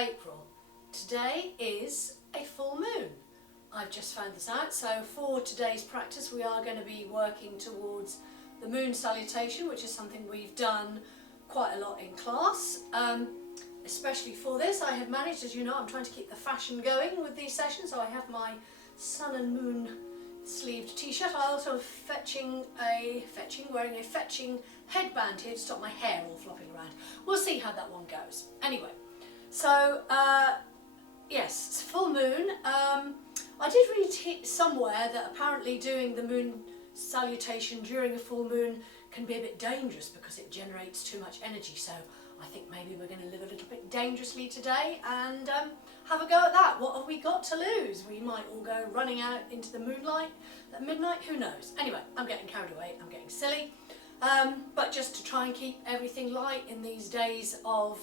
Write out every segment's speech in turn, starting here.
April. Today is a full moon. I've just found this out, so for today's practice we are going to be working towards the moon salutation, which is something we've done quite a lot in class. Especially for this, I have managed, as you know, I'm trying to keep the fashion going with these sessions, so I have my sun and moon sleeved t-shirt. I also am wearing a fetching headband here to stop my hair all flopping around. We'll see how that one goes. Anyway, so yes, it's full moon. I did read somewhere that apparently doing the moon salutation during a full moon can be a bit dangerous because it generates too much energy, so I think maybe we're going to live a little bit dangerously today and have a go at that. What have we got to lose? We might all go running out into the moonlight at midnight, who knows? Anyway, I'm getting carried away, I'm getting silly, but just to try and keep everything light in these days of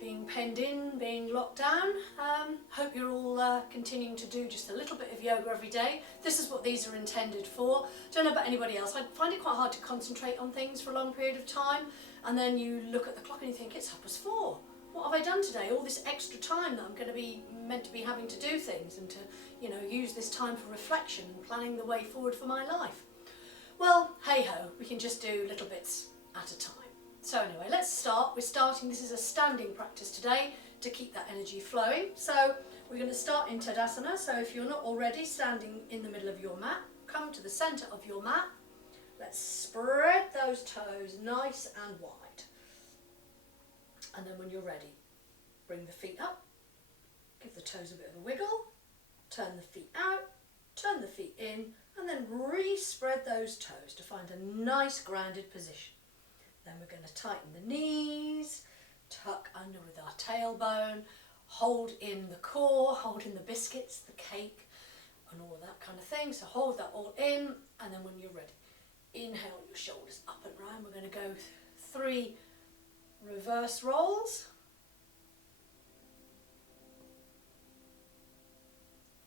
being penned in, being locked down. Hope you're all continuing to do just a little bit of yoga every day. This is what these are intended for. Don't know about anybody else. I find it quite hard to concentrate on things for a long period of time, and then you look at the clock and you think, it's 4:30. What have I done today? All this extra time that I'm going to be meant to be having to do things and to, you know, use this time for reflection and planning the way forward for my life. Well, hey ho, we can just do little bits at a time. So anyway, let's start. We're starting, this is a standing practice today to keep that energy flowing. So we're going to start in Tadasana. So if you're not already standing in the middle of your mat, come to the centre of your mat. Let's spread those toes nice and wide. And then when you're ready, bring the feet up, give the toes a bit of a wiggle, turn the feet out, turn the feet in, and then re-spread those toes to find a nice grounded position. Then we're going to tighten the knees, tuck under with our tailbone, hold in the core, hold in the biscuits, the cake, and all of that kind of thing. So hold that all in, and then when you're ready, inhale your shoulders up and round. We're going to go 3 reverse rolls.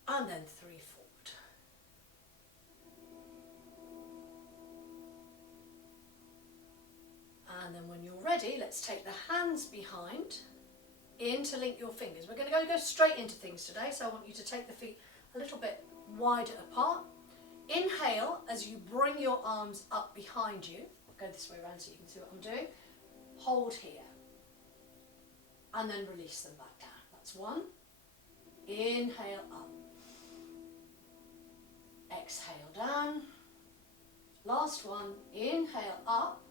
And then 3 forward. And then when you're ready, let's take the hands behind, interlink your fingers. We're going to go straight into things today, so I want you to take the feet a little bit wider apart. Inhale as you bring your arms up behind you. I'll go this way around so you can see what I'm doing. Hold here. And then release them back down. That's 1. Inhale up. Exhale down. Last one. Inhale up.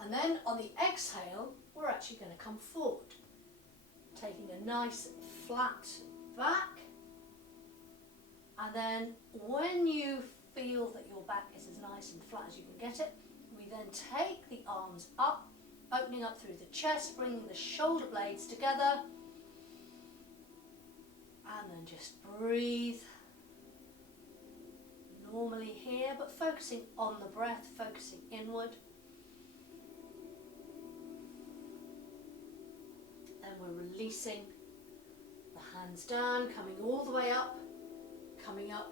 And then on the exhale, we're actually going to come forward. Taking a nice flat back. And then when you feel that your back is as nice and flat as you can get it, we then take the arms up, opening up through the chest, bringing the shoulder blades together. And then just breathe. Normally here, but focusing on the breath, focusing inward. Then we're releasing the hands down, coming all the way up, coming up,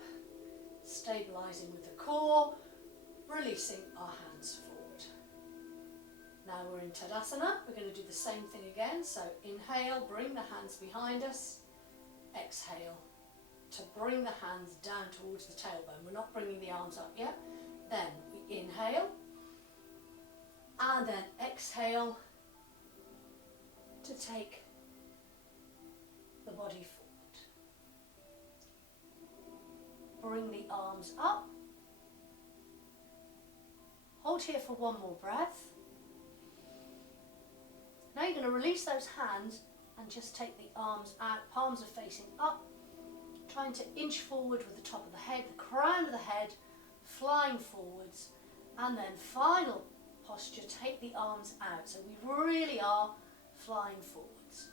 stabilising with the core, releasing our hands forward. Now we're in Tadasana. We're going to do the same thing again. So inhale, bring the hands behind us. Exhale to bring the hands down towards the tailbone. We're not bringing the arms up yet. Then we inhale and then exhale to take the body forward. Bring the arms up. Hold here for 1 more breath. Now you're going to release those hands and just take the arms out. Palms are facing up. Trying to inch forward with the top of the head, the crown of the head, flying forwards. And then final posture, take the arms out. So we really are flying forwards.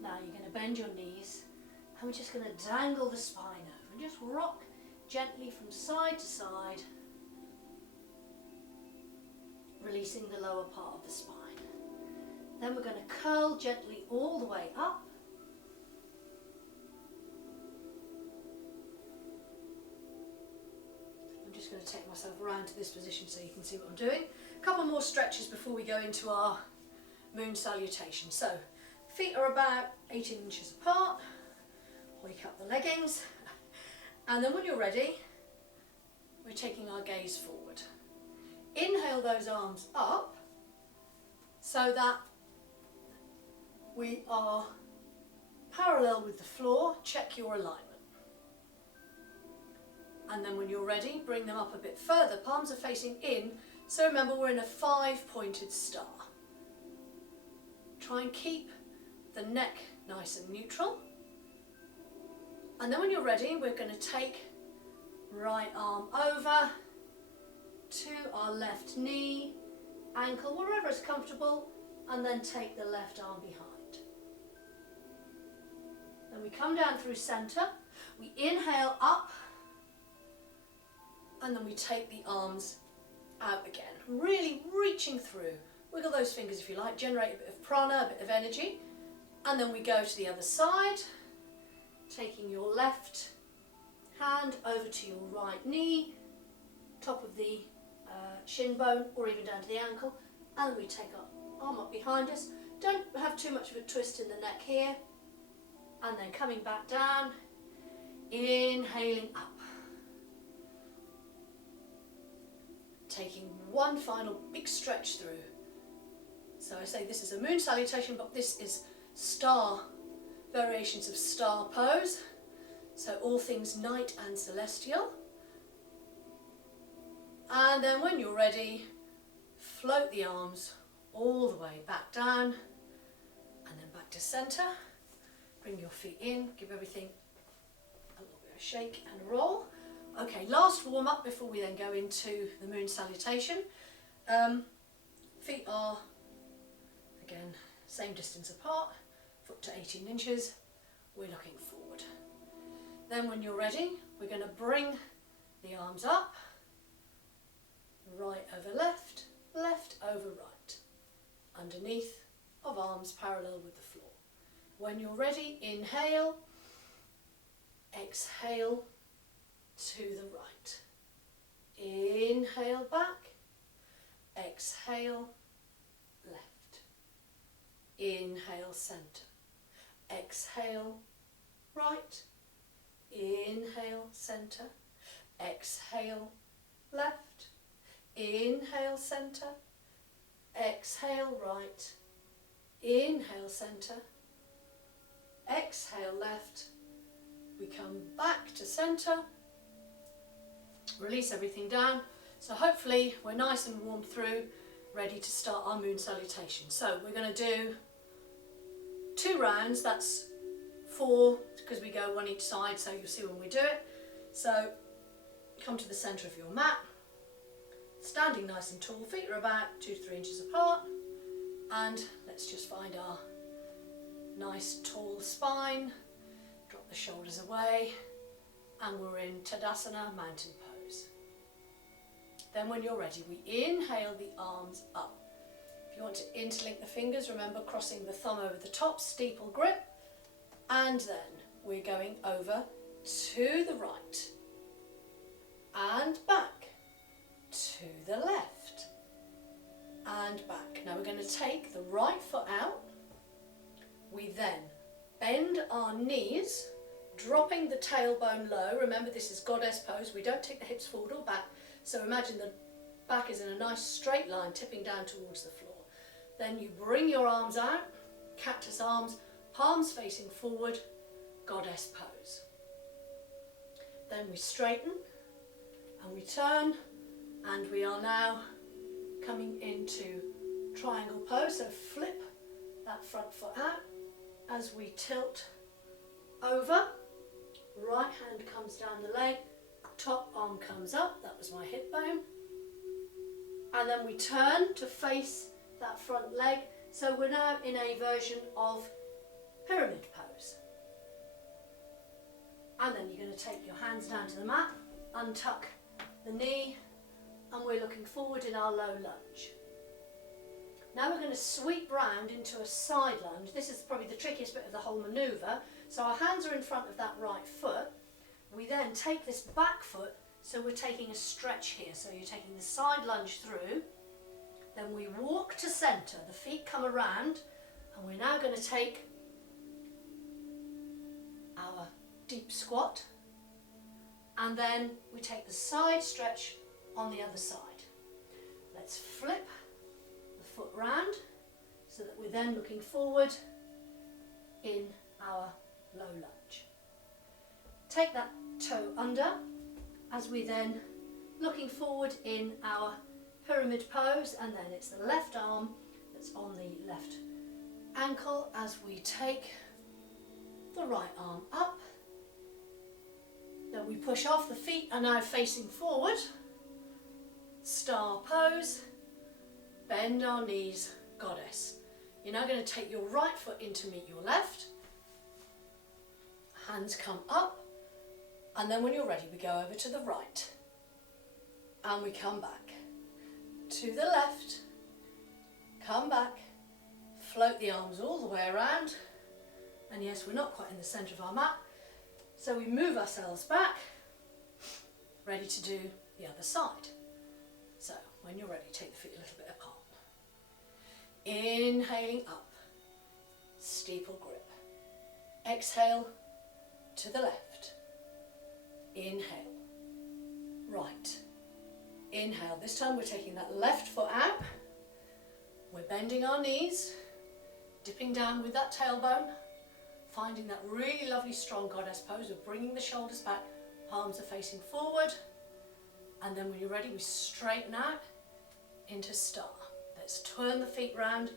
Now you're going to bend your knees and we're just going to dangle the spine over and just rock gently from side to side, releasing the lower part of the spine. Then we're going to curl gently all the way up. I'm just going to take myself around to this position so you can see what I'm doing. A couple more stretches before we go into our moon salutation. So feet are about 18 inches apart, wake up the leggings, and then when you're ready, we're taking our gaze forward. Inhale those arms up so that we are parallel with the floor. Check your alignment. And then when you're ready, bring them up a bit further. Palms are facing in. So remember, we're in a 5-pointed star. Try and keep the neck nice and neutral. And then when you're ready, we're going to take right arm over to our left knee, ankle, wherever it's comfortable, and then take the left arm behind. Then we come down through centre, we inhale up, and then we take the arms out again, really reaching through. Wiggle those fingers if you like, generate a bit of prana, a bit of energy, and then we go to the other side, taking your left hand over to your right knee, top of the shin bone, or even down to the ankle, and we take our arm up behind us. Don't have too much of a twist in the neck here, and then coming back down, inhaling up. Taking one final big stretch through. So I say this is a moon salutation, but this is star, variations of star pose. So all things night and celestial. And then when you're ready, float the arms all the way back down and then back to centre. Bring your feet in, give everything a little bit of a shake and a roll. Okay, last warm up before we then go into the moon salutation. Feet are, again, same distance apart, foot to 18 inches. We're looking forward. Then when you're ready, we're going to bring the arms up, right over left, left over right, underneath of arms parallel with the floor. When you're ready, inhale, exhale to the right. Inhale back, exhale left. Inhale centre, exhale right. Inhale centre, exhale left. Inhale centre, exhale right. Inhale centre, exhale left. We come back to centre, release everything down. So hopefully we're nice and warm through, ready to start our moon salutation. So we're going to do 2 rounds, that's 4 because we go one each side, so you'll see when we do it. So come to the centre of your mat, standing nice and tall, feet are about 2 to 3 inches apart, and let's just find our nice tall spine, drop the shoulders away, and we're in Tadasana, mountain pose. Then when you're ready, we inhale the arms up. If you want to interlink the fingers, remember crossing the thumb over the top, steeple grip, and then we're going over to the right and back to the left and back. Now we're going to take the right foot out. We then bend our knees, dropping the tailbone low. Remember, this is goddess pose. We don't take the hips forward or back. So imagine the back is in a nice straight line, tipping down towards the floor. Then you bring your arms out, cactus arms, palms facing forward, goddess pose. Then we straighten and we turn, and we are now coming into triangle pose. So flip that front foot out as we tilt over. Right hand comes down the leg, top arm comes up, that was my hip bone. And then we turn to face that front leg. So we're now in a version of pyramid pose. And then you're going to take your hands down to the mat, untuck the knee, and we're looking forward in our low lunge. Now we're going to sweep round into a side lunge. This is probably the trickiest bit of the whole manoeuvre. So our hands are in front of that right foot. We then take this back foot, so we're taking a stretch here. So you're taking the side lunge through, Then we walk to centre, the feet come around, and we're now going to take our deep squat, and then we take the side stretch on the other side. Let's flip the foot round so that we're then looking forward in our low lunge. Take that toe under as we then looking forward in our pyramid pose, and then it's the left arm that's on the left ankle as we take the right arm up. Then we push off, the feet are now facing forward. Star pose, bend our knees, goddess. You're now going to take your right foot in to meet your left. Hands come up, and then when you're ready we go over to the right and we come back to the left, come back, float the arms all the way around, and yes, we're not quite in the centre of our mat, so we move ourselves back, ready to do the other side. So when you're ready, take the feet a little bit apart. Inhaling up, steeple grip. Exhale to the left. Inhale, right. Inhale, this time we're taking that left foot out. We're bending our knees, dipping down with that tailbone, finding that really lovely strong goddess pose of bringing the shoulders back, palms are facing forward, and then when you're ready we straighten out into star. Let's turn the feet round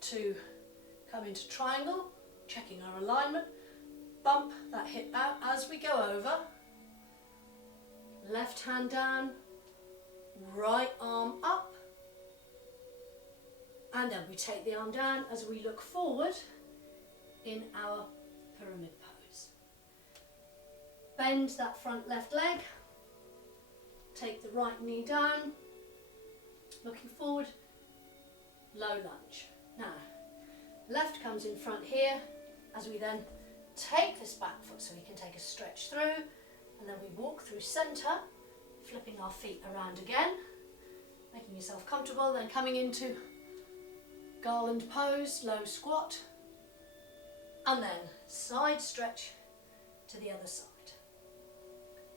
to come into triangle, checking our alignment, bump that hip out as we go over, left hand down, right arm up, and then we take the arm down as we look forward in our pyramid pose. Bend that front left leg, take the right knee down, looking forward, low lunge. Now, left comes in front here as we then take this back foot so we can take a stretch through, and then we walk through centre, flipping our feet around again, making yourself comfortable, then coming into garland pose, low squat, and then side stretch to the other side.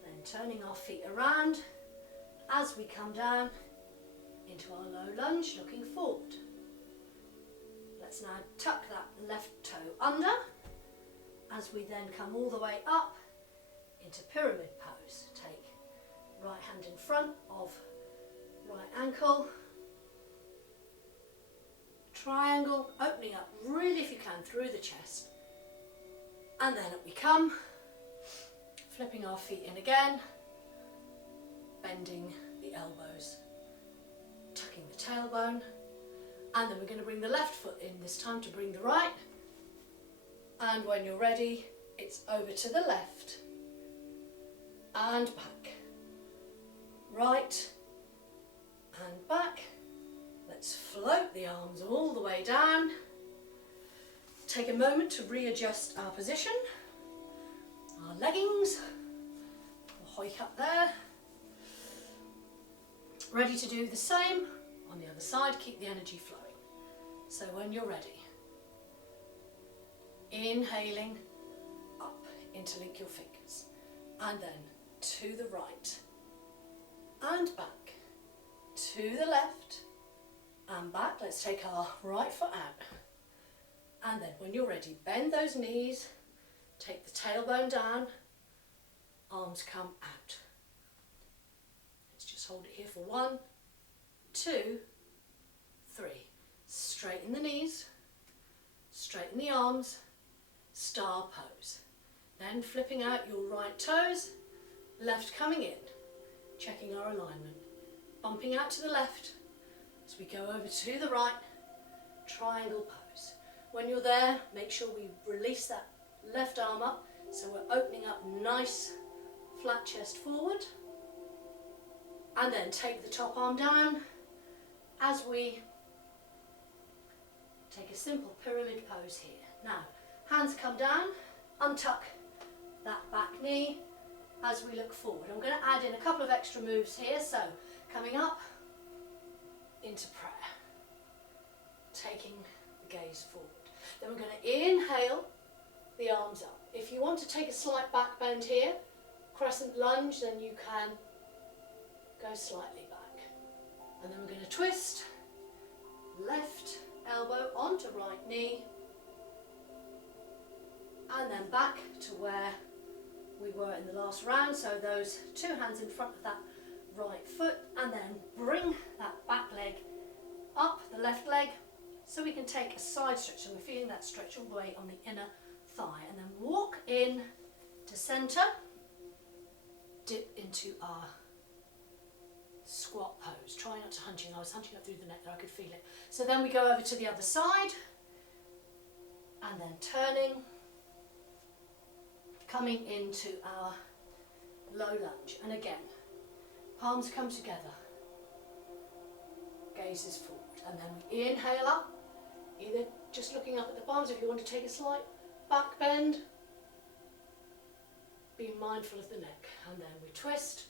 Then turning our feet around as we come down into our low lunge, looking forward. Let's now tuck that left toe under as we then come all the way up into pyramid pose. Take right hand in front of right ankle, triangle, opening up really if you can through the chest, and then up we come, flipping our feet in again, bending the elbows, tucking the tailbone, and then we're going to bring the left foot in this time to bring the right, and when you're ready it's over to the left and back, right and back. Let's float the arms all the way down. Take a moment to readjust our position, our leggings, we'll hoik up there. Ready to do the same on the other side, keep the energy flowing. So when you're ready, inhaling up, interlink your fingers, and then to the right and back, to the left and back. Let's take our right foot out, and then when you're ready, bend those knees, take the tailbone down, arms come out. Let's just hold it here for 1, 2, 3. Straighten the knees, straighten the arms, star pose. Then flipping out your right toes, left coming in, checking our alignment, bumping out to the left as we go over to the right, triangle pose. When you're there, make sure we release that left arm up so we're opening up nice flat chest forward, and then take the top arm down as we take a simple pyramid pose here. Now, hands come down, untuck that back knee as we look forward. I'm going to add in a couple of extra moves here, so coming up into prayer, taking the gaze forward. Then we're going to inhale the arms up. If you want to take a slight back bend here, crescent lunge, then you can go slightly back. And then we're going to twist, left elbow onto right knee, and then back to where we were in the last round. So those two hands in front of that right foot, and then bring that back leg up, the left leg, so we can take a side stretch. So we're feeling that stretch all the way on the inner thigh, and then walk in to centre, dip into our squat pose. Try not to hunching. I was hunching up through the neck there, I could feel it. So then we go over to the other side, and then turning, coming into our low lunge. And again, palms come together, gaze is forward, and then we inhale up, either just looking up at the palms if you want to take a slight back bend, be mindful of the neck, and then we twist,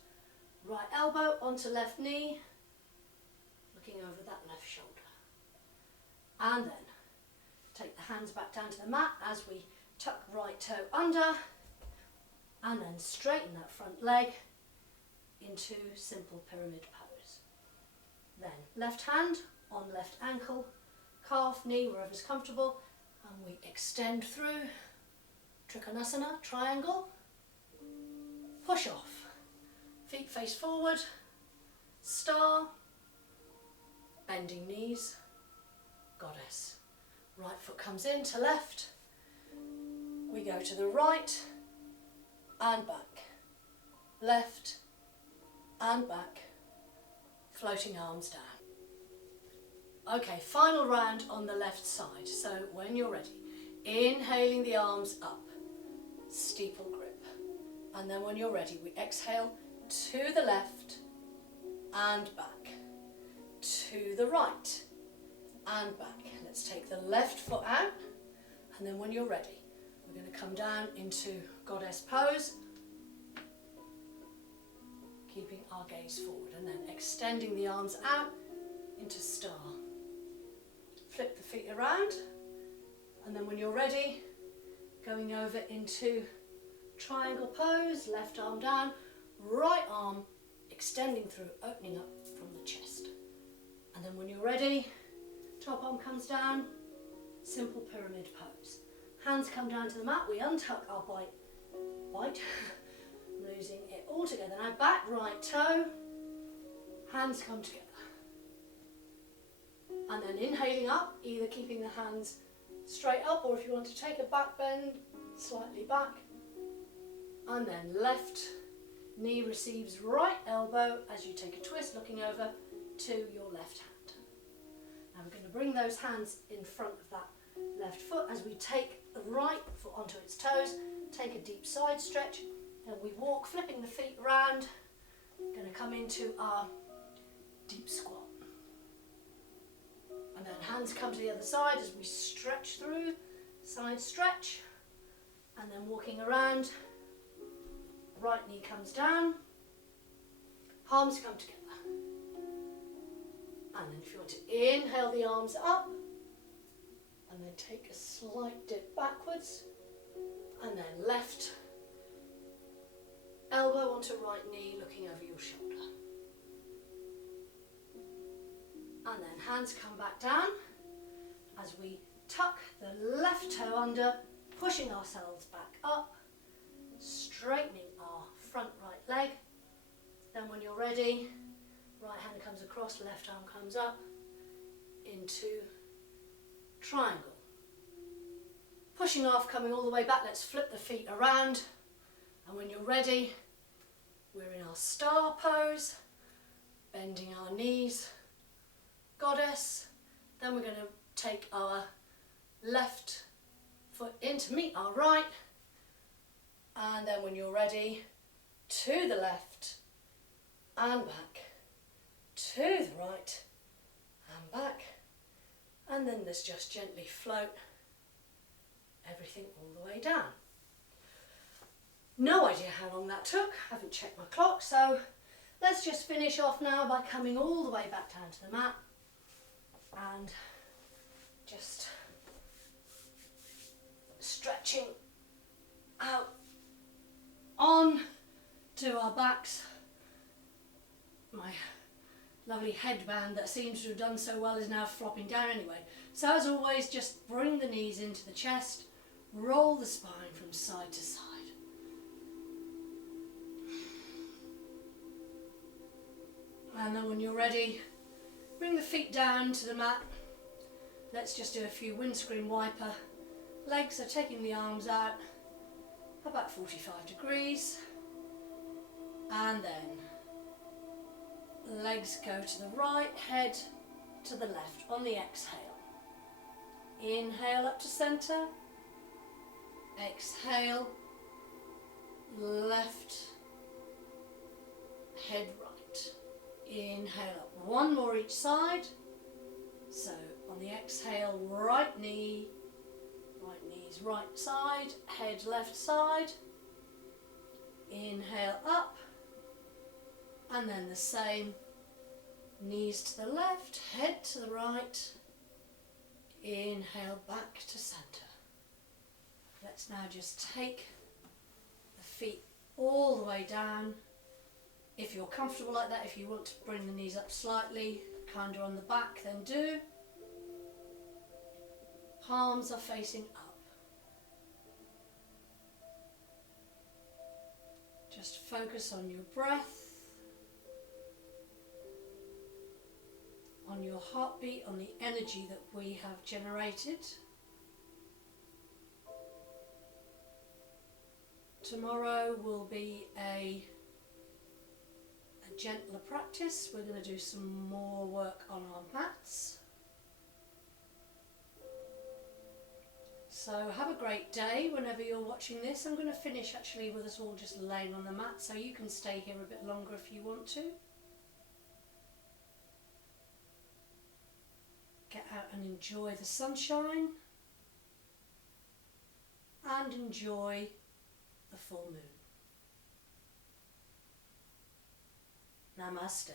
right elbow onto left knee, looking over that left shoulder, and then take the hands back down to the mat as we tuck right toe under, and then straighten that front leg into simple pyramid pose. Then left hand on left ankle, calf, knee, wherever's comfortable, and we extend through Trikonasana, triangle, push off, feet face forward, star, bending knees, goddess. Right foot comes in to left, we go to the right and back, left and back, floating arms down. Okay, final round on the left side. So when you're ready, inhaling the arms up, steeple grip. And then when you're ready, we exhale to the left and back, to the right and back. Let's take the left foot out, and then when you're ready, we're going to come down into goddess pose, keeping our gaze forward, and then extending the arms out into star. Flip the feet around, and then when you're ready, going over into triangle pose, left arm down, right arm extending through, opening up from the chest. And then when you're ready, top arm comes down, simple pyramid pose. Hands come down to the mat, we untuck our bite, losing it all together. Now back right toe, hands come together. And then inhaling up, either keeping the hands straight up, or if you want to take a back bend, slightly back. And then left knee receives right elbow as you take a twist, looking over to your left hand. Now we're going to bring those hands in front of that left foot as we take the right foot onto its toes, take a deep side stretch, then we walk, flipping the feet around. We're going to come into our deep squat. And then hands come to the other side as we stretch through, side stretch, and then walking around, right knee comes down, palms come together. And then if you want to inhale the arms up, and then take a slight dip backwards, and then left elbow onto right knee, looking over your shoulder. And then hands come back down as we tuck the left toe under, pushing ourselves back up, straightening our front right leg. Then when you're ready, right hand comes across, left arm comes up into triangle. Pushing off, coming all the way back, let's flip the feet around. And when you're ready, we're in our star pose, bending our knees, goddess. Then we're going to take our left foot in to meet our right, and then when you're ready, to the left and back, to the right and back, and then let's just gently float everything all the way down. No idea how long that took, haven't checked my clock, so let's just finish off now by coming all the way back down to the mat, and just stretching out on to our backs. My lovely headband that seems to have done so well is now flopping down anyway. So as always, just bring the knees into the chest, roll the spine from side to side. And then when you're ready, bring the feet down to the mat. Let's just do a few windscreen wiper legs, so taking the arms out about 45 degrees, and then legs go to the right, head to the left on the exhale. Inhale up to centre, exhale, left, head right. Inhale up, one more each side. So on the exhale, right knee's right side, head left side. Inhale up, and then the same, knees to the left, head to the right. Inhale back to centre. Let's now just take the feet all the way down. If you're comfortable like that, if you want to bring the knees up slightly, kinder on the back, then do. Palms are facing up. Just focus on your breath, on your heartbeat, on the energy that we have generated. Tomorrow will be a gentler practice. We're going to do some more work on our mats. So have a great day whenever you're watching this. I'm going to finish actually with us all just laying on the mat, so you can stay here a bit longer if you want to. Get out and enjoy the sunshine and enjoy the full moon. Namaste.